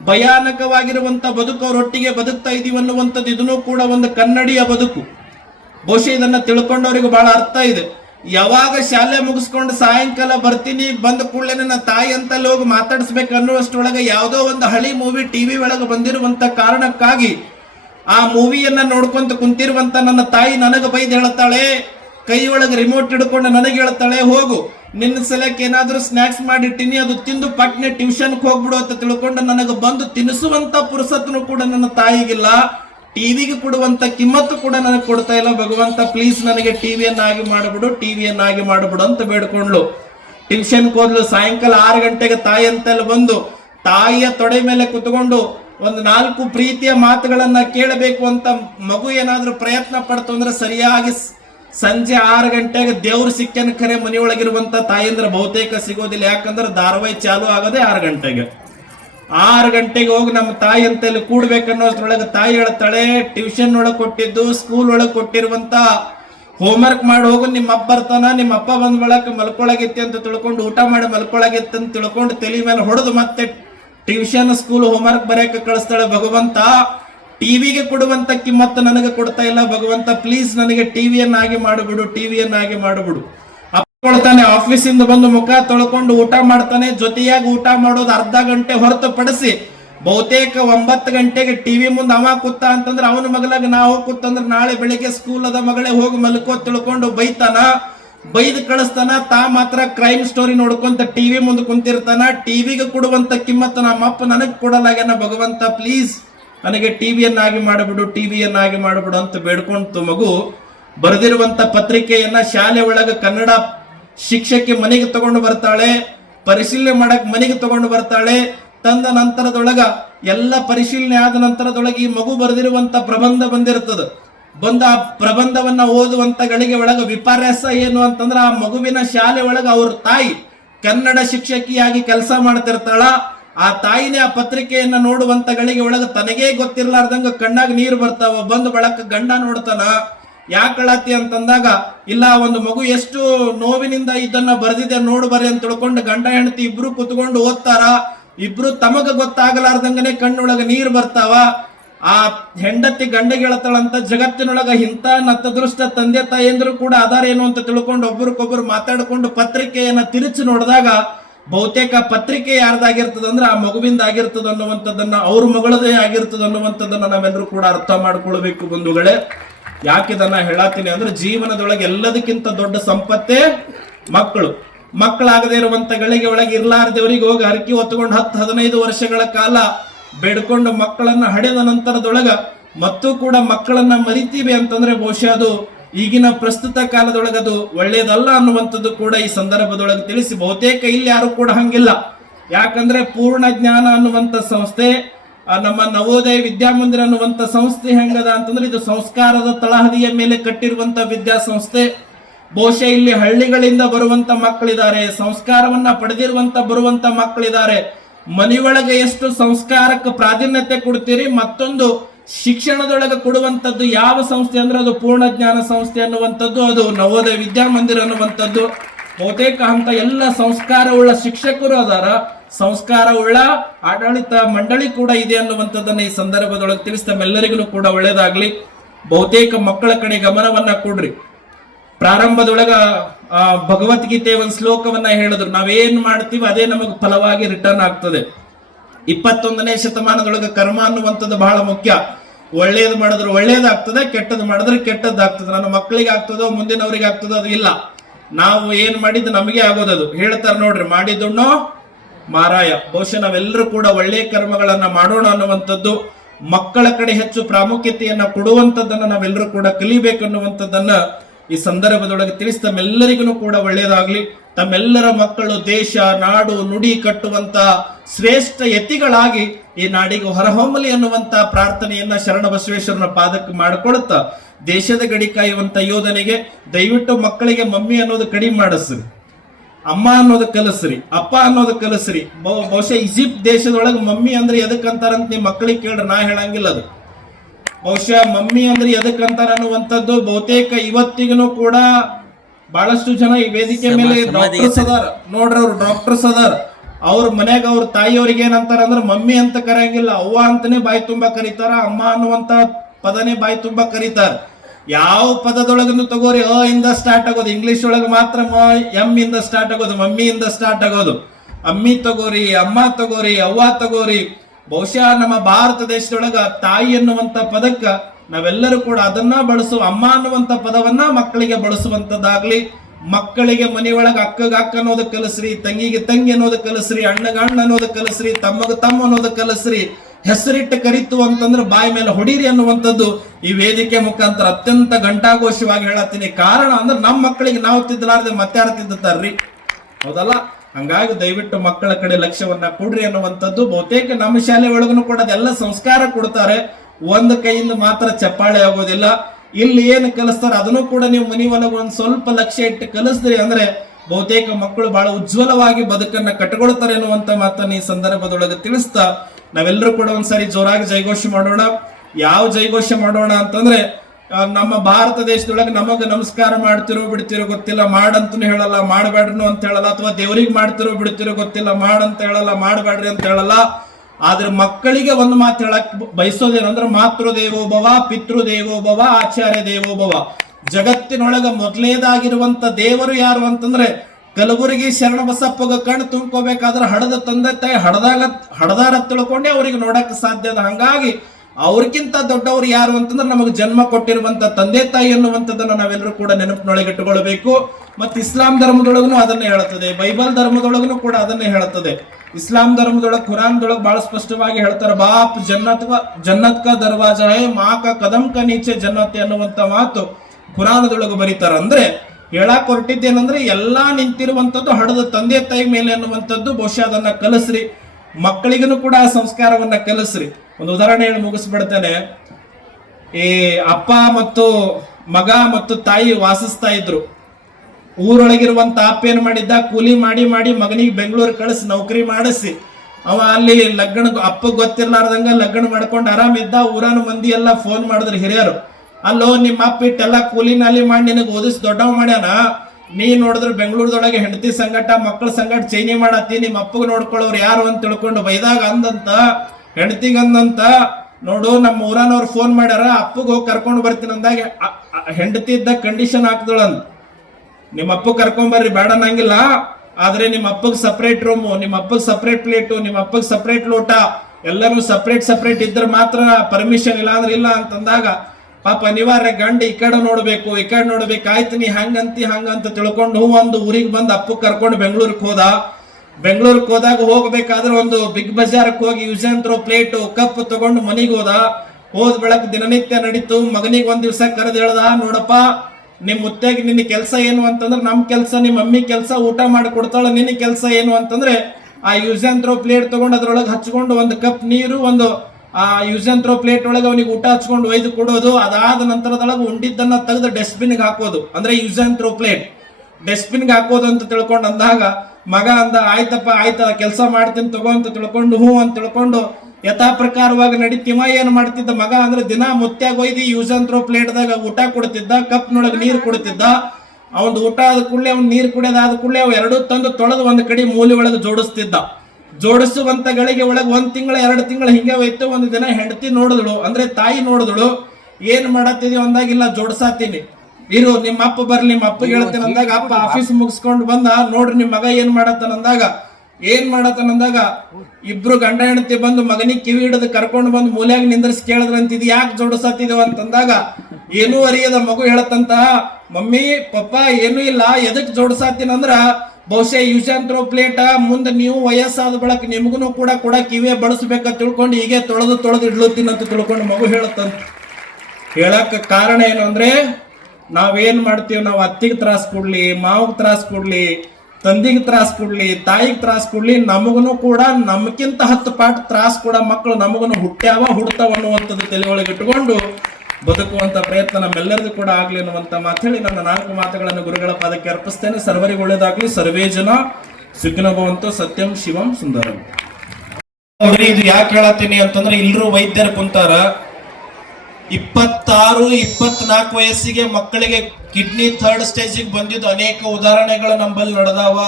ಭಯಾನಕವಾಗಿರುವಂತ ಬದುಕು ಅವರೊಟ್ಟಿಗೆ ಬದುಕ್ತಾ ಇದೀವಿ ಅನ್ನುವಂಥದ್ದು ಇದನ್ನು ಕೂಡ ಒಂದು ಕನ್ನಡಿಯ ಬದುಕು. ಬಹುಶಃ ಇದನ್ನ ತಿಳ್ಕೊಂಡವರಿಗೆ ಬಹಳ ಅರ್ಥ ಇದೆ. ಯಾವಾಗ ಶಾಲೆ ಮುಗಿಸ್ಕೊಂಡು ಸಾಯಂಕಾಲ ಬರ್ತೀನಿ, ಬಂದ ಕೂಡಲೇ ನನ್ನ ತಾಯಿ ಅಂತಲ್ಲಿ ಹೋಗಿ ಮಾತಾಡಿಸ್ಬೇಕು ಅನ್ನುವಷ್ಟೊಳಗೆ ಯಾವುದೋ ಒಂದು ಹಳಿ ಮೂವಿ ಟಿವಿ ಒಳಗೆ ಬಂದಿರುವಂತ ಕಾರಣಕ್ಕಾಗಿ ಆ ಮೂವಿಯನ್ನ ನೋಡ್ಕೊಂತ ಕುಂತಿರುವಂತ ನನ್ನ ತಾಯಿ ನನಗೆ ಬೈದು ಹೇಳ್ತಾಳೆ, ಕೈ ಒಳಗೆ ರಿಮೋಟ್ ಹಿಡ್ಕೊಂಡು ನನಗೆ ಹೇಳ್ತಾಳೆ, ಹೋಗು ನಿನ್ನ ಸಲಕ್ಕೆ ಏನಾದ್ರೂ ಸ್ನಾಕ್ಸ್ ಮಾಡಿಟ್ಟಿನಿ, ಅದು ತಿಂದು ಪಟ್ನೆ ಟ್ಯೂಷನ್ಗೆ ಹೋಗ್ಬಿಡು ಅಂತ ತಿಳ್ಕೊಂಡು ನನಗೆ ಬಂದು ತಿನ್ನಿಸುವಂತ ಪುರುಸತ್ನು ಕೂಡ ನನ್ನ ತಾಯಿಗಿಲ್ಲ. ಟಿವಿಗೆ ಕೊಡುವಂತ ಕಿಮ್ಮತ್ತು ಕೂಡ ನನಗೆ ಕೊಡ್ತಾ ಇಲ್ಲ. ಭಗವಂತ ಪ್ಲೀಸ್ ನನಗೆ ಟಿವಿಯನ್ನಾಗಿ ಮಾಡಿಬಿಡು, ಟಿವಿಯನ್ನಾಗಿ ಮಾಡಿಬಿಡು ಅಂತ ಬೇಡ್ಕೊಂಡ್ಲು. ಟ್ಯೂಷನ್ಗೆ ಹೋದ್ಲು. ಸಾಯಂಕಾಲ 6 ಗಂಟೆಗೆ ತಾಯಿ ಅಂತೆಲ್ಲ ಬಂದು ತಾಯಿಯ ತೊಡೆ ಮೇಲೆ ಕುತ್ಕೊಂಡು ಒಂದು 4 ಪ್ರೀತಿಯ ಮಾತುಗಳನ್ನ ಕೇಳಬೇಕು ಅಂತ ಮಗು ಏನಾದ್ರೂ ಪ್ರಯತ್ನ ಪಡ್ತು ಅಂದ್ರೆ ಸರಿಯಾಗಿ ಸಂಜೆ 6 ಗಂಟೆಗೆ ದೇವ್ರ ಸಿಕ್ಕನ ಖರೆ ಮನೆಯೊಳಗಿರುವಂತ ತಾಯಿಯಂದ್ರೆ ಬಹುತೇಕ ಸಿಗೋದಿಲ್ಲ. ಯಾಕಂದ್ರೆ ಧಾರಾವಾಹಿ ಚಾಲು ಆಗೋದೇ 6 ಗಂಟೆಗೆ. 6 ಗಂಟೆಗೆ ಹೋಗಿ ನಮ್ಮ ತಾಯಿ ಅಂತಲ್ಲಿ ಕೂಡ್ಬೇಕನ್ನೋದ್ರೊಳಗೆ ತಾಯಿ ಹೇಳ್ತಾಳೆ, ಟ್ಯೂಷನ್ ಒಳಗೆ ಕೊಟ್ಟಿದ್ದು, ಸ್ಕೂಲ್ ಒಳಗೆ ಕೊಟ್ಟಿರುವಂತ ಹೋಮ್ವರ್ಕ್ ಮಾಡಿ ಹೋಗು, ನಿಮ್ಮ ಅಪ್ಪ ಬರ್ತಾನ, ನಿಮ್ಮ ಅಪ್ಪ ಬಂದ್ ಬಳಕ ಮಲ್ಕೊಳಗಿತ್ತೆ ಅಂತ ತಿಳ್ಕೊಂಡು ಊಟ ಮಾಡಿ ಮಲ್ಕೊಳಗಿತ್ತು ಅಂತ ತಿಳ್ಕೊಂಡು ತಲೆ ಮೇಲೆ ಹೊಡೆದು ಮತ್ತೆ ಟ್ಯೂಷನ್ ಸ್ಕೂಲ್ ಹೋಮ್ವರ್ಕ್ ಬರೆಯಕ್ಕೆ ಕಳಿಸ್ತಾಳೆ. ಭಗವಂತ ಟಿವಿಗೆ ಕೊಡುವಂತ ಕಿಮ್ಮತ್ತು ನನಗೆ ಕೊಡ್ತಾ ಇಲ್ಲ. ಭಗವಂತ ಪ್ಲೀಸ್ ನನಗೆ ಟಿವಿಯನ್ನಾಗಿ ಮಾಡಿಬಿಡು, ಟಿವಿಯನ್ನಾಗಿ ಮಾಡಿಬಿಡು. ಅಪ್ಪ ಆಫೀಸಿಂದ ಬಂದು ಮುಖ ತೊಳ್ಕೊಂಡು ಊಟ ಮಾಡ್ತಾನೆ. ಜೊತೆಯಾಗಿ ಊಟ ಮಾಡೋದು ಅರ್ಧ ಗಂಟೆ ಹೊರತುಪಡಿಸಿ ಬಹುತೇಕ 9 ಗಂಟೆಗೆ ಟಿವಿ ಮುಂದೆ ಅವ ಕೂತ ಅಂತಂದ್ರೆ ಅವನ ಮಗಲಾಗ ನಾವು ಕೂತಂದ್ರೆ ನಾಳೆ ಬೆಳಿಗ್ಗೆ ಸ್ಕೂಲ್ ಅದ ಮಗಳೇ ಹೋಗಿ ಮಲ್ಕೋ ತಿಳ್ಕೊಂಡು ಬೈತಾನ, ಬೈದ್ ಕಳಿಸ್ತಾನ. ತಾ ಮಾತ್ರ ಕ್ರೈಮ್ ಸ್ಟೋರಿ ನೋಡ್ಕೊಂತ ಟಿವಿ ಮುಂದೆ ಕುಂತಿರ್ತಾನ. ಟಿವಿಗೆ ಕೊಡುವಂತ ಕಿಮ್ಮತ್ತು ನಮ್ಮಪ್ಪ ನನಗೆ ಕೊಡಲಾಗ್ಯಾನ. ಭಗವಂತ ಪ್ಲೀಸ್ ನನಗೆ ಟಿವಿಯನ್ನಾಗಿ ಮಾಡಿಬಿಡು, ಟಿವಿಯನ್ನಾಗಿ ಮಾಡಿಬಿಡು ಅಂತ ಬೇಡ್ಕೊಂತು. ಮಗು ಬರೆದಿರುವಂತ ಪತ್ರಿಕೆಯನ್ನ ಶಾಲೆ ಒಳಗೆ ಕನ್ನಡ ಶಿಕ್ಷಕಿ ಮನೆಗೆ ತಗೊಂಡು ಬರ್ತಾಳೆ, ಪರಿಶೀಲನೆ ಮಾಡಕ್ ಮನೆಗೆ ತಗೊಂಡು ಬರ್ತಾಳೆ. ತಂದ ನಂತರದೊಳಗ ಎಲ್ಲ ಪರಿಶೀಲನೆ ಆದ ನಂತರದೊಳಗೆ ಈ ಮಗು ಬರೆದಿರುವಂತ ಪ್ರಬಂಧ ಬಂದಿರ್ತದೆ. ಬಂದ ಆ ಪ್ರಬಂಧವನ್ನ ಓದುವಂತ ಗಳಿಗೆ ಒಳಗ ವಿಪರ್ಯಾಸ ಏನು ಅಂತಂದ್ರೆ ಆ ಮಗುವಿನ ಶಾಲೆ ಒಳಗ ಅವ್ರ ತಾಯಿ ಕನ್ನಡ ಶಿಕ್ಷಕಿಯಾಗಿ ಕೆಲಸ ಮಾಡ್ತಿರ್ತಾಳ. ಆ ತಾಯಿನೇ ಆ ಪತ್ರಿಕೆಯನ್ನ ನೋಡುವಂತ ಗಳಿಗೆ ಒಳಗ ತನಗೇ ಗೊತ್ತಿರ್ಲಾರ್ದಂಗ ಕಣ್ಣಾಗ ನೀರು ಬರ್ತಾವ. ಬಂದು ಬಳಕ ಗಂಡ ನೋಡ್ತಾನ. ಯಾಕಳತಿ ಅಂತಂದಾಗ ಇಲ್ಲ, ಒಂದು ಮಗು ಎಷ್ಟು ನೋವಿನಿಂದ ಇದನ್ನ ಬರೆದಿದೆ ನೋಡು ಬರ್ರಿ ಅಂತ ತಿಳ್ಕೊಂಡು ಗಂಡ ಹೆಂಡತಿ ಇಬ್ರು ಕುತ್ಕೊಂಡು ಓದ್ತಾರ. ಇಬ್ರು ತಮಗ ಗೊತ್ತಾಗಲಾರ್ದಂಗನೆ ಕಣ್ಣೊಳಗ ನೀರು ಬರ್ತಾವ. ಆ ಹೆಂಡತಿ ಗಂಡಗೆ ಹೇಳ್ತಾಳಂತ, ಜಗತ್ತಿನೊಳಗ ಇಂಥ ನತ್ತದೃಷ್ಟ ತಂದೆ ತಾಯಿಯಂದ್ರು ಕೂಡ ಅದಾರೇನು ಅಂತ ತಿಳ್ಕೊಂಡು ಒಬ್ರಿಗೊಬ್ರು ಮಾತಾಡ್ಕೊಂಡು ಪತ್ರಿಕೆಯನ್ನ ತಿರುಚಿ ನೋಡಿದಾಗ ಬಹುತೇಕ ಪತ್ರಿಕೆ ಯಾರ್ದಾಗಿರ್ತದ ಅಂದ್ರೆ ಆ ಮಗುವಿಂದ ಆಗಿರ್ತದ ಅನ್ನುವಂಥದ್ದನ್ನ, ಅವ್ರ ಮಗಳದೇ ಆಗಿರ್ತದ ಅನ್ನುವಂಥದ್ದನ್ನ ನಾವೆಲ್ಲರೂ ಕೂಡ ಅರ್ಥ ಮಾಡ್ಕೊಳ್ಬೇಕು ಬಂಧುಗಳೇ. ಯಾಕಿದನ್ನ ಹೇಳತ್ತೀನಿ ಅಂದ್ರೆ ಜೀವನದೊಳಗೆ ಎಲ್ಲದಕ್ಕಿಂತ ದೊಡ್ಡ ಸಂಪತ್ತೇ ಮಕ್ಕಳು. ಮಕ್ಕಳಾಗದೇ ಇರುವಂತ ಗಳಿಗೆ ಒಳಗೆ ಇರ್ಲಾರ್ದವರಿಗೆ ಹೋಗಿ ಹರಕಿ ಹೊತ್ಕೊಂಡು 10-15 ವರ್ಷಗಳ ಕಾಲ ಬೇಡ್ಕೊಂಡು ಮಕ್ಕಳನ್ನ ಹಡೆದ ನಂತರದೊಳಗ ಮತ್ತೂ ಕೂಡ ಮಕ್ಕಳನ್ನ ಮರಿತೀವಿ ಅಂತಂದ್ರೆ ಬಹುಶಃ ಅದು ಈಗಿನ ಪ್ರಸ್ತುತ ಕಾಲದೊಳಗೆ ಅದು ಒಳ್ಳೇದಲ್ಲ ಅನ್ನುವಂಥದ್ದು ಕೂಡ ಈ ಸಂದರ್ಭದೊಳಗೆ ತಿಳಿಸಿ. ಬಹುತೇಕ ಇಲ್ಲಿ ಯಾರು ಕೂಡ ಹಂಗಿಲ್ಲ. ಯಾಕಂದ್ರೆ ಪೂರ್ಣ ಜ್ಞಾನ ಅನ್ನುವಂಥ ಸಂಸ್ಥೆ, ನಮ್ಮ ನವೋದಯ ವಿದ್ಯಾಮಂದಿರ ಅನ್ನುವಂಥ ಸಂಸ್ಥೆ ಹೆಂಗದ ಅಂತಂದ್ರೆ ಇದು ಸಂಸ್ಕಾರದ ತಳಹದಿಯ ಮೇಲೆ ಕಟ್ಟಿರುವಂತ ವಿದ್ಯಾಸಂಸ್ಥೆ. ಬಹುಶಃ ಇಲ್ಲಿ ಹಳ್ಳಿಗಳಿಂದ ಬರುವಂತ ಮಕ್ಕಳಿದ್ದಾರೆ, ಸಂಸ್ಕಾರವನ್ನ ಪಡೆದಿರುವಂತ ಬರುವಂತ ಮಕ್ಕಳಿದ್ದಾರೆ. ಮನೆಯೊಳಗೆ ಎಷ್ಟು ಸಂಸ್ಕಾರಕ್ಕೆ ಪ್ರಾಧಾನ್ಯತೆ ಕೊಡ್ತೀರಿ, ಮತ್ತೊಂದು ಶಿಕ್ಷಣದೊಳಗೆ ಕೊಡುವಂಥದ್ದು ಯಾವ ಸಂಸ್ಥೆ ಅಂದ್ರೆ ಅದು ಪೂರ್ಣ ಜ್ಞಾನ ಸಂಸ್ಥೆ ಅನ್ನುವಂಥದ್ದು, ಅದು ನವೋದಯ ವಿದ್ಯಾಮಂದಿರ ಅನ್ನುವಂಥದ್ದು. ಬಹುತೇಕ ಅಂತ ಎಲ್ಲ ಸಂಸ್ಕಾರವುಳ್ಳ ಶಿಕ್ಷಕರು ಅದಾರ, ಸಂಸ್ಕಾರವುಳ್ಳ ಆಡಳಿತ ಮಂಡಳಿ ಕೂಡ ಇದೆ ಅನ್ನುವಂಥದ್ದನ್ನ ಈ ಸಂದರ್ಭದೊಳಗೆ ತಿಳಿಸಿ ತಮ್ಮೆಲ್ಲರಿಗೂ ಕೂಡ ಒಳ್ಳೇದಾಗ್ಲಿ. ಬಹುತೇಕ ಮಕ್ಕಳ ಕಡೆ ಗಮನವನ್ನ ಕೊಡ್ರಿ. ಪ್ರಾರಂಭದೊಳಗ ಭಗವದ್ಗೀತೆ ಒಂದು ಶ್ಲೋಕವನ್ನ ಹೇಳಿದ್ರು, ನಾವೇನ್ ಮಾಡ್ತೀವಿ ಅದೇ ನಮಗೆ ಫಲವಾಗಿ ರಿಟರ್ನ್ ಆಗ್ತದೆ. 21ನೇ ಶತಮಾನದೊಳಗೆ ಕರ್ಮ ಅನ್ನುವಂಥದ್ದು ಬಹಳ ಮುಖ್ಯ. ಒಳ್ಳೇದು ಮಾಡಿದ್ರೆ ಒಳ್ಳೇದಾಗ್ತದೆ, ಕೆಟ್ಟದ್ದು ಮಾಡಿದ್ರೆ ಕೆಟ್ಟದ್ದಾಗ್ತದೆ. ನನ್ನ ಮಕ್ಕಳಿಗೆ ಆಗ್ತದೋ ಮುಂದಿನವರಿಗೆ ಆಗ್ತದೋ ಅದು ಇಲ್ಲ. ನಾವು ಏನ್ ಮಾಡಿದ್ದು ನಮಗೆ ಆಗೋದದು. ಹೇಳ್ತಾರೆ ನೋಡ್ರಿ, ಮಾಡಿದ್ದುಣ್ಣೋ ಮಾರಾಯ. ಬಹುಶಃ ನಾವೆಲ್ಲರೂ ಕೂಡ ಒಳ್ಳೆಯ ಕರ್ಮಗಳನ್ನ ಮಾಡೋಣ ಅನ್ನುವಂಥದ್ದು, ಮಕ್ಕಳ ಕಡೆ ಹೆಚ್ಚು ಪ್ರಾಮುಖ್ಯತೆಯನ್ನ ಕೊಡುವಂಥದ್ದನ್ನ ನಾವೆಲ್ಲರೂ ಕೂಡ ಕಲಿಬೇಕು ಅನ್ನುವಂಥದ್ದನ್ನ ಈ ಸಂದರ್ಭದೊಳಗೆ ತಿಳಿಸಿ ತಮ್ಮೆಲ್ಲರಿಗೂ ಕೂಡ ಒಳ್ಳೆಯದಾಗ್ಲಿ. ತಮ್ಮೆಲ್ಲರ ಮಕ್ಕಳು ದೇಶ ನಾಡು ನುಡಿ ಕಟ್ಟುವಂತ ಶ್ರೇಷ್ಠ ಯತಿಗಳಾಗಿ ಈ ನಾಡಿಗೆ ಹೊರಹೊಮ್ಮಲಿ ಅನ್ನುವಂತ ಪ್ರಾರ್ಥನೆಯನ್ನ ಶರಣ ಬಸವೇಶ್ವರನ ಪಾದಕ್ಕೆ ಮಾಡಿಕೊಡುತ್ತಾ, ದೇಶದ ಗಡಿ ಕಾಯುವಂತ ಯೋಧನಿಗೆ ದಯವಿಟ್ಟು ಮಕ್ಕಳಿಗೆ ಮಮ್ಮಿ ಅನ್ನೋದು ಕಡಿಮೆ ಮಾಡಿಸ್ರಿ, ಅಮ್ಮ ಅನ್ನೋದು ಕಲಿಸ್ರಿ, ಅಪ್ಪ ಅನ್ನೋದು ಕಲಿಸ್ರಿ. ಬಹುಶಃ ಈಜಿಪ್ಟ್ ದೇಶದೊಳಗೆ ಮಮ್ಮಿ ಅಂದ್ರೆ ಎದಕ್ಕಂತಾರಂತ ನಿಮ್ ಮಕ್ಕಳಿಗೆ ಕೇಳ್ರಿ, ನಾ ಹೇಳಂಗಿಲ್ಲ. ಅದು ಬಹುಶಃ ಮಮ್ಮಿ ಅಂದ್ರೆ ಎದಕ್ಕಂತಾರ ಅನ್ನುವಂಥದ್ದು ಬಹುತೇಕ ಇವತ್ತಿಗೂ ಕೂಡ ಬಹಳಷ್ಟು ಜನ ಈ ವೇದಿಕೆ ಮೇಲೆ ಡಾಕ್ಟರ್ಸ್ ಅದಾರ ನೋಡ್ರಿ, ಅವ್ರು ಡಾಕ್ಟರ್ಸ್ ಅದಾರ. ಅವ್ರ ಮನ್ಯಾಗ ಅವ್ರ ತಾಯಿಯವ್ರಿಗೆ ಏನಂತಾರ ಅಂದ್ರೆ ಮಮ್ಮಿ ಅಂತ ಕರೆಯಂಗಿಲ್ಲ, ಅವ್ವ ಅಂತಾನೆ ಬಾಯಿ ತುಂಬಾ ಕರೀತಾರ, ಅಮ್ಮ ಅನ್ನುವಂತ ಪದನೇ ಬಾಯಿ ತುಂಬಾ ಕರೀತಾರ. ಯಾವ ಪದದೊಳಗನ್ನು ತಗೋರಿ ಅ ಇಂದ ಸ್ಟಾರ್ಟ್ ಆಗೋದು, ಇಂಗ್ಲಿಷ್ ಒಳಗೆ ಮಾತ್ರ ಎಂ ಇಂದ ಸ್ಟಾರ್ಟ್ ಆಗೋದು, ಮಮ್ಮಿಯಿಂದ ಸ್ಟಾರ್ಟ್ ಆಗೋದು. ಅಮ್ಮಿ ತಗೋರಿ, ಅಮ್ಮ ತಗೋರಿ, ಅವ್ವ ತಗೋರಿ. ಬಹುಶಃ ನಮ್ಮ ಭಾರತ ದೇಶದೊಳಗ ತಾಯಿ ಅನ್ನುವಂತ ಪದಕ್ಕ ನಾವೆಲ್ಲರೂ ಕೂಡ ಅದನ್ನ ಬಳಸುವ, ಅಮ್ಮ ಅನ್ನುವಂತ ಪದವನ್ನ ಮಕ್ಕಳಿಗೆ ಬಳಸುವಂತದ್ದಾಗ್ಲಿ. ಮಕ್ಕಳಿಗೆ ಮನೆಯೊಳಗ ಅಕ್ಕಗ ಅಕ್ಕ ಅನ್ನೋದು ಕಲಿಸ್ರಿ, ತಂಗಿಗೆ ತಂಗಿ ಅನ್ನೋದು ಕಲಿಸ್ರಿ, ಅಣ್ಣಗ ಅಣ್ಣ ಅನ್ನೋದು ಕಲಿಸ್ರಿ, ತಮ್ಮಗ ತಮ್ಮ ಅನ್ನೋದು ಕಲಿಸ್ರಿ. ಹೆಸರಿಟ್ಟು ಕರಿತು ಅಂತಂದ್ರೆ ಬಾಯಿ ಮೇಲೆ ಹೊಡೀರಿ ಅನ್ನುವಂಥದ್ದು ಈ ವೇದಿಕೆ ಮುಖಾಂತರ ಅತ್ಯಂತ ಘಂಟಾಘೋಷವಾಗಿ ಹೇಳತ್ತೀನಿ. ಕಾರಣ ಅಂದ್ರೆ ನಮ್ಮ ಮಕ್ಕಳಿಗೆ ನಾವು ತಿದ್ದಲಾರದೆ ಮತ್ತೆ ಯಾರು ತಿದ್ದುತ್ತಾರ್ರಿ? ಹೌದಲ್ಲ? ಹಂಗಾಗಿ ದಯವಿಟ್ಟು ಮಕ್ಕಳ ಕಡೆ ಲಕ್ಷ್ಯವನ್ನ ಕೊಡ್ರಿ ಅನ್ನುವಂಥದ್ದು. ಬಹುತೇಕ ನಮ್ಮ ಶಾಲೆ ಒಳಗೂ ಕೂಡ ಅದೆಲ್ಲ ಸಂಸ್ಕಾರ ಕೊಡ್ತಾರೆ, ಒಂದು ಕೈಯಿಂದ ಮಾತ್ರ ಚಪ್ಪಾಳೆ ಆಗೋದಿಲ್ಲ. ಇಲ್ಲಿ ಏನು ಕಲಿಸ್ತಾರೆ ಅದನ್ನು ಕೂಡ ನೀವು ಮನಿ ಒಳಗೆ ಒಂದ್ ಸ್ವಲ್ಪ ಲಕ್ಷ್ಯ ಇಟ್ಟು ಕಲಿಸಿದ್ರಿ ಅಂದ್ರೆ ಬಹುತೇಕ ಮಕ್ಕಳು ಬಹಳ ಉಜ್ವಲವಾಗಿ ಬದುಕನ್ನ ಕಟ್ಟಿಕೊಳ್ತಾರೆ ಅನ್ನುವಂತ ಮಾತನ್ನ ಈ ಸಂದರ್ಭದೊಳಗೆ ತಿಳಿಸ್ತಾ ನಾವೆಲ್ಲರೂ ಕೂಡ ಒಂದ್ಸರಿ ಜೋರಾಗಿ ಜಯಘೋಷ ಮಾಡೋಣ. ಯಾವ ಜಯಘೋಷ ಮಾಡೋಣ ಅಂತಂದ್ರೆ, ನಮ್ಮ ಭಾರತ ದೇಶದೊಳಗೆ ನಮಗ ನಮಸ್ಕಾರ ಮಾಡ್ತಿರೋ ಬಿಡ್ತಿರೋ ಗೊತ್ತಿಲ್ಲ, ಮಾಡಂತೂ ಹೇಳಲ್ಲ, ಮಾಡಬೇಡ್ರಿ ಅಂತ ಹೇಳಲ್ಲ, ಅಥವಾ ದೇವ್ರಿಗೆ ಮಾಡ್ತಿರೋ ಬಿಡ್ತಿರೋ ಗೊತ್ತಿಲ್ಲ, ಮಾಡಂತ ಹೇಳಲ್ಲ, ಮಾಡಬೇಡ್ರಿ ಅಂತ ಹೇಳಲ್ಲ. ಆದ್ರೆ ಮಕ್ಕಳಿಗೆ ಒಂದು ಮಾತು ಹೇಳಕ್ ಬಯಸೋದೇನಂದ್ರೆ ಮಾತೃ ದೇವೋಭವ, ಪಿತೃ ದೇವೋಭವ, ಆಚಾರ್ಯ ದೇವೋಭವ. ಜಗತ್ತಿನೊಳಗ ಮೊದಲನೇದಾಗಿರುವಂತ ದೇವರು ಯಾರು ಅಂತಂದ್ರೆ, ಕಲಬುರಗಿ ಶರಣ ಬಸಪ್ಪಗ ಕಣ್ಣು ತುಂಬ್ಕೋಬೇಕಾದ್ರೆ ಹಡದ ತಂದೆ ತಾಯಿ ಹಡದಾರ ತಿಳ್ಕೊಂಡೆ ಅವ್ರಿಗೆ ನೋಡಕ್ ಸಾಧ್ಯ ಅದ. ಹಂಗಾಗಿ ಅವ್ರಿಗಿಂತ ದೊಡ್ಡವ್ರು ಯಾರು ಅಂತಂದ್ರೆ ನಮಗೆ ಜನ್ಮ ಕೊಟ್ಟಿರುವಂತ ತಂದೆ ತಾಯಿ ಅನ್ನುವಂಥದ್ದನ್ನ ನಾವೆಲ್ಲರೂ ಕೂಡ ನೆನಪಿನೊಳಗಿಟ್ಟುಕೊಳ್ಬೇಕು. ಮತ್ತೆ ಇಸ್ಲಾಂ ಧರ್ಮದೊಳಗೂ ಅದನ್ನೇ ಹೇಳುತ್ತದೆ, ಬೈಬಲ್ ಧರ್ಮದೊಳಗೂ ಕೂಡ ಅದನ್ನೇ ಹೇಳುತ್ತದೆ. ಇಸ್ಲಾಂ ಧರ್ಮದೊಳಗೆ ಕುರಾನ್ದೊಳಗೆ ಬಹಳ ಸ್ಪಷ್ಟವಾಗಿ ಹೇಳ್ತಾರೆ, ಬಾಪ್ ಜನ್ನತ್ ಕ ದರ್ವಾಜ ಹೈ, ಮಾ ಕ ಕದಂ ಕ ನೀಚೆ ಜನ್ನತೆ ಅನ್ನುವಂತ ಮಾತು ಕುರಾನದೊಳಗೆ ಬರೀತಾರ. ಅಂದ್ರೆ ಹೇಳಕ್ ಹೊರಟಿದ್ದೇನಂದ್ರೆ ಎಲ್ಲಾ ನಿಂತಿರುವಂತದ್ದು ಹಡದ ತಂದೆ ತಾಯಿ ಮೇಲೆ ಅನ್ನುವಂಥದ್ದು. ಬಹುಶಃ ಅದನ್ನ ಕಲಿಸ್ರಿ, ಮಕ್ಕಳಿಗೂ ಕೂಡ ಆ ಸಂಸ್ಕಾರವನ್ನ ಕಲಿಸ್ರಿ. ಒಂದು ಉದಾಹರಣೆ ಹೇಳಿ ಮುಗಿಸ್ಬಿಡ್ತೇನೆ. ಈ ಅಪ್ಪ ಮತ್ತು ಮಗ ಮತ್ತು ತಾಯಿ ವಾಸಿಸ್ತಾ ಇದ್ರು. ಊರೊಳಗಿರುವಂತ ಅಪ್ಪ ಏನ್ ಮಾಡಿದ್ದ, ಕೂಲಿ ಮಾಡಿ ಮಾಡಿ ಮಗನಿಗೆ ಬೆಂಗಳೂರು ಕಳಿಸಿ ನೌಕರಿ ಮಾಡಿಸಿ ಅವ ಅಲ್ಲಿ ಲಗ್ನ, ಅಪ್ಪಗ್ ಗೊತ್ತಿರ್ಲಾರ್ದಂಗ ಲಗ್ನ ಮಾಡ್ಕೊಂಡು ಆರಾಮಿದ್ದ. ಊರಾನ ಮಂದಿ ಎಲ್ಲ ಫೋನ್ ಮಾಡಿದ್ರು ಹಿರಿಯರು, ಅಲ್ಲೋ ನಿಮ್ಮ ಅಪ್ಪ ಇಟ್ಟೆಲ್ಲ ಕೂಲಿ ನಾಲಿ ಮಾಡಿ ನಿನಗೆ ಓದಿಸಿ ದೊಡ್ಡವ ಮಾಡ್ಯಾನ, ನೀ ನೋಡಿದ್ರೆ ಬೆಂಗಳೂರದೊಳಗೆ ಹೆಂಡತಿ ಸಂಗಟ ಮಕ್ಕಳ ಸಂಗಟ ಚೈನಿ ಮಾಡತ್ತಿ, ನಿಮ್ಮ ಅಪ್ಪಗೆ ನೋಡ್ಕೊಳ್ಳೋರು ಯಾರು ಅಂತ ತಿಳ್ಕೊಂಡು ಬೈದಾಗ ಅಂದಂತ ಹೆಂಡತಿಗಂದಂತ, ನೋಡು ನಮ್ಮ ಊರಾನವ್ರು ಫೋನ್ ಮಾಡ್ಯಾರ, ಅಪ್ಪಗೆ ಹೋಗಿ ಕರ್ಕೊಂಡು ಬರ್ತೀನಿ ಅಂದಾಗ ಹೆಂಡತಿ ಇದ್ದ ಕಂಡೀಷನ್ ಹಾಕ್ದಳಂತ, ನಿಮ್ಮ ಅಪ್ಪ ಕರ್ಕೊಂಡ್ ಬರ್ರಿ ಬೇಡ ಅನ್ನಂಗಿಲ್ಲ, ಆದ್ರೆ ನಿಮ್ಮ ಅಪ್ಪಗೆ ಸಪ್ರೇಟ್ ರೂಮು, ನಿಮ್ಮ ಅಪ್ಪಗೆ ಸಪ್ರೇಟ್ ಪ್ಲೇಟು, ನಿಮ್ಮ ಅಪ್ಪಗೆ ಸಪ್ರೇಟ್ ಲೋಟ, ಎಲ್ಲರೂ ಸಪ್ರೇಟ್ ಇದ್ರೆ ಮಾತ್ರ ಪರ್ಮಿಷನ್, ಇಲ್ಲ ಅಂದ್ರೆ ಇಲ್ಲ ಅಂತಂದಾಗ ಪಾಪ ಅನಿವಾರ್ಯ ಗಂಡ ಈ ಕಡೆ ನೋಡ್ಬೇಕು ಈ ಕಡೆ ನೋಡ್ಬೇಕು, ಆಯ್ತು ನೀ ಹಂಗಂತ ತಿಳ್ಕೊಂಡು ಒಂದು ಊರಿಗೆ ಬಂದು ಅಪ್ಪ ಕರ್ಕೊಂಡು ಬೆಂಗಳೂರಿಗೆ ಹೋದ. ಬೆಂಗಳೂರಿಗೆ ಹೋದಾಗ ಹೋಗ್ಬೇಕಾದ್ರೆ ಒಂದು ಬಿಗ್ ಬಜಾರ್ಗೆ ಹೋಗಿ use and throw plate cup ತಗೊಂಡು ಮನೆಗೆ ಹೋದ ಬೆಳಕು ದಿನನಿತ್ಯ ನಡೀತು. ಮಗನಿಗೆ ಒಂದ್ ದಿವ್ಸ ಕರೆದು ಹೇಳ್ದ, ನೋಡಪ್ಪ ನಿಮ್ ಮುತ್ತೆಗೆ ನಿನ್ನ ಕೆಲಸ ಏನು ಅಂತಂದ್ರೆ, ನಮ್ ಕೆಲಸ ನಿಮ್ಮ ಮಮ್ಮಿ ಕೆಲಸ ಊಟ ಮಾಡಿ ಕೊಡ್ತಾಳ, ನಿನ್ನ ಕೆಲಸ ಏನು ಅಂತಂದ್ರೆ ಆ ಯೂಸ್ ಆ್ಯಂಡ್ ಥ್ರೋ ಪ್ಲೇಟ್ ತಗೊಂಡು ಅದ್ರೊಳಗೆ ಹಚ್ಕೊಂಡು ಒಂದು ಕಪ್ ನೀರು, ಒಂದು ಆ ಯೂಸ್ ಆ್ಯಂಡ್ ಥ್ರೋ ಪ್ಲೇಟ್ ಒಳಗೆ ಅವನಿಗೆ ಊಟ ಹಚ್ಕೊಂಡು ಒಯ್ದು ಕೊಡೋದು. ಅದಾದ ನಂತರದೊಳಗೆ ಉಂಡಿದ್ದನ್ನ ತೆಗೆದು ಡಸ್ಟ್ಬಿನ್ಗೆ ಹಾಕೋದು, ಅಂದ್ರೆ ಯೂಸ್ ಆ್ಯಂಡ್ ಥ್ರೋ ಪ್ಲೇಟ್ ಡಸ್ಟ್ಬಿನ್ಗೆ ಹಾಕೋದು ಅಂತ ತಿಳ್ಕೊಂಡು ಅಂದಾಗ ಮಗ ಅಂದ, ಆಯ್ತಪ್ಪ ಆಯ್ತ ಕೆಲಸ ಮಾಡ್ತೀನಿ ತಗೋ ಅಂತ ತಿಳ್ಕೊಂಡು ಹ್ಞೂ ಅಂತ ತಿಳ್ಕೊಂಡು ಯಥಾ ಪ್ರಕಾರವಾಗಿ ನಡೀತಿವ. ಏನ್ ಮಾಡ್ತಿದ್ದ ಮಗ ಅಂದ್ರೆ ದಿನ ಮುತ್ಯಾಗ ಒಯ್ದು ಯೂಸ್ ಆ್ಯಂಡ್ ಥ್ರೋ ಪ್ಲೇಟ್ದಾಗ ಊಟ ಕೊಡ್ತಿದ್ದ, ಕಪ್ನೊಳಗೆ ನೀರು ಕೊಡ್ತಿದ್ದ. ಅವನ್ ಊಟ ಆದ ಕೂಡಲೇ ಅವ್ನು ನೀರು ಕುಡಿಯೋದಾದ ಕೂಡಲೇ ಅವ್ ಎರಡೂ ತಂದು ತೊಳೆದು ಒಂದ್ ಕಡೆ ಮೂಲೆ ಒಳಗೆ ಜೋಡಿಸ್ತಿದ್ದ. ಜೋಡಿಸುವಂತ ಗಳಿಗೆ ಒಳಗೆ 1 ತಿಂಗಳ 2 ತಿಂಗಳ ಹಿಂಗೆ ಹೋಯ್ತು. ಒಂದು ದಿನ ಹೆಂಡತಿ ನೋಡಿದಳು, ಅಂದ್ರೆ ತಾಯಿ ನೋಡಿದಳು, ಏನ್ ಮಾಡತ್ತಿದೀವಿ ಅಂದಾಗಿಲ್ಲ ಜೋಡ್ಸಾತೀನಿ, ಇರು ನಿಮ್ಮ ಅಪ್ಪ ಬರ್ಲಿ ನಿಮ್ಮ ಅಪ್ಪಗೆ ಹೇಳ್ತೇನೆ ಅಂದಾಗ ಅಪ್ಪ ಆಫೀಸ್ ಮುಗಿಸ್ಕೊಂಡು ಬಂದ, ನೋಡ್ರಿ ನಿಮ್ ಮಗ ಏನ್ ಮಾಡತ್ತಾನಂದಾಗ ಇಬ್ರು ಗಂಡ ಹೆಂಡತಿ ಬಂದು ಮಗನಿಗೆ ಕಿವಿ ಹಿಡಿದು ಕರ್ಕೊಂಡು ಬಂದು ಮೂಲ್ಯಾಗ ನಿಂದ್ರಿಸಿ ಕೇಳಿದ್ರಂತಿದ್ ಯಾಕೆ ಜೋಡಿಸತ್ತಿದವ ಅಂತಂದಾಗ ಏನೂ ಅರಿಯದ ಮಗು ಹೇಳತ್ತಂತ, ಮಮ್ಮಿ ಪಪ್ಪ ಏನೂ ಇಲ್ಲ, ಎದಕ್ ಜೋಡಿಸತ್ತೀನಂದ್ರ ಬಹುಶಃ ಯೂಸ್ ಆ್ಯಂಡ್ ಥ್ರೋ ಪ್ಲೇಟ ಮುಂದೆ ನೀವು ವಯಸ್ಸಾದ ಬಳಕ ನಿಮಗೂ ಕೂಡ ಕಿವಿಯ ಬಳಸಬೇಕಂತ ತಿಳ್ಕೊಂಡು ಹೀಗೆ ತೊಳೆದು ಇಡ್ಲತ್ತೀನಿ ಅಂತ ತಿಳ್ಕೊಂಡು ಮಗು ಹೇಳತ್ತಂತ. ಹೇಳಕ್ ಕಾರಣ ಏನು ಅಂದ್ರೆ, ನಾವೇನ್ ಮಾಡ್ತೀವಿ, ನಾವು ಅತ್ತಿಗೆ ತ್ರಾಸ ಕೊಡ್ಲಿ, ಮಾವಗ್ ತ್ರಾಸ ಕೊಡ್ಲಿ, ತಂದಿಗೆ ತ್ರಾಸ ಕೊಡ್ಲಿ, ತಾಯಿಗೆ ತ್ರಾಸ ಕೊಡ್ಲಿ, ನಮಗೂ ಕೂಡ ನಮ್ಗಿಂತ 10 ಪಾಠ ತ್ರಾಸ ಕೂಡ ಮಕ್ಕಳು ನಮಗೂ ಹುಡ್ತಾವ ಅನ್ನುವಂಥದ್ದು ತಲೆಯೊಳಗೆ ಇಟ್ಟುಕೊಂಡು ಬದುಕುವಂತ ಪ್ರಯತ್ನ ನಮ್ಮೆಲ್ಲರಿಗೂ ಕೂಡ ಆಗ್ಲಿ ಅನ್ನುವಂತ ಮಾತೇಳಿ ನನ್ನ 4 ಮಾತುಗಳನ್ನು ಗುರುಗಳ ಪಾದಕ್ಕೆ ಅರ್ಪಿಸ್ತೇನೆ. ಸರ್ವರಿಗೆ ಒಳ್ಳೇದಾಗ್ಲಿ. ಸರ್ವೇ ಜನ ಸುಖಿನೋ ಭವಂತು. ಸತ್ಯಂ ಶಿವಂ ಸುಂದರಂ. ಇದು ಯಾಕೆ ಹೇಳತ್ತೀನಿ ಅಂತಂದ್ರೆ, ಇಲ್ರೂ ವೈದ್ಯರು ಕುಂತಾರ, 24 ವಯಸ್ಸಿಗೆ ಮಕ್ಕಳಿಗೆ ಕಿಡ್ನಿ 3rd ಸ್ಟೇಜಿಗೆ ಬಂದಿದ್ದು ಅನೇಕ ಉದಾಹರಣೆಗಳು ನಮ್ಮಲ್ಲಿ ನಡೆದಾವ.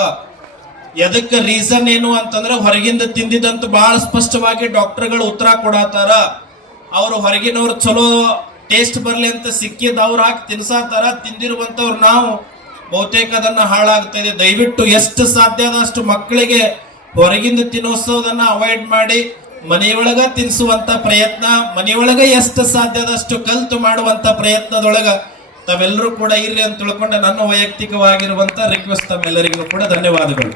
ಎದಕ್ಕೆ ರೀಸನ್ ಏನು ಅಂತಂದ್ರೆ ಹೊರಗಿಂದ ತಿಂದಿದ್ದಂತ ಬಹಳ ಸ್ಪಷ್ಟವಾಗಿ ಡಾಕ್ಟರ್ಗಳು ಉತ್ತರ ಕೊಡತಾರ. ಅವರು ಹೊರಗಿನವ್ರು ಚಲೋ ಟೇಸ್ಟ್ ಬರ್ಲಿ ಅಂತ ಸಿಕ್ಕಿದ್ ಅವ್ರು ಹಾಕಿ ತಿನ್ಸಾತಾರ, ತಿಂದಿರುವಂತವ್ರು ನಾವು ಬಹುತೇಕ ಅದನ್ನ ಹಾಳಾಗ್ತಾ ಇದೆ. ದಯವಿಟ್ಟು ಎಷ್ಟು ಸಾಧ್ಯ ಆದಷ್ಟು ಮಕ್ಕಳಿಗೆ ಹೊರಗಿಂದ ತಿನ್ನೋಸೋದನ್ನ ಅವಾಯ್ಡ್ ಮಾಡಿ ಮನೆಯೊಳಗ ತಿನ್ನಿಸುವಂತ ಪ್ರಯತ್ನ, ಮನೆಯೊಳಗ ಎಷ್ಟು ಸಾಧ್ಯ ಆದಷ್ಟು ಕಲ್ತು ಮಾಡುವಂತ ಪ್ರಯತ್ನದೊಳಗ ತಾವೆಲ್ಲರೂ ಕೂಡ ಇರ್ರಿ ಅಂತ ತಿಳ್ಕೊಂಡ ನನ್ನ ವೈಯಕ್ತಿಕವಾಗಿರುವಂತ ರಿಕ್ವೆಸ್ಟ್ ತಮ್ಮೆಲ್ಲರಿಗೂ ಕೂಡ ಧನ್ಯವಾದಗಳು.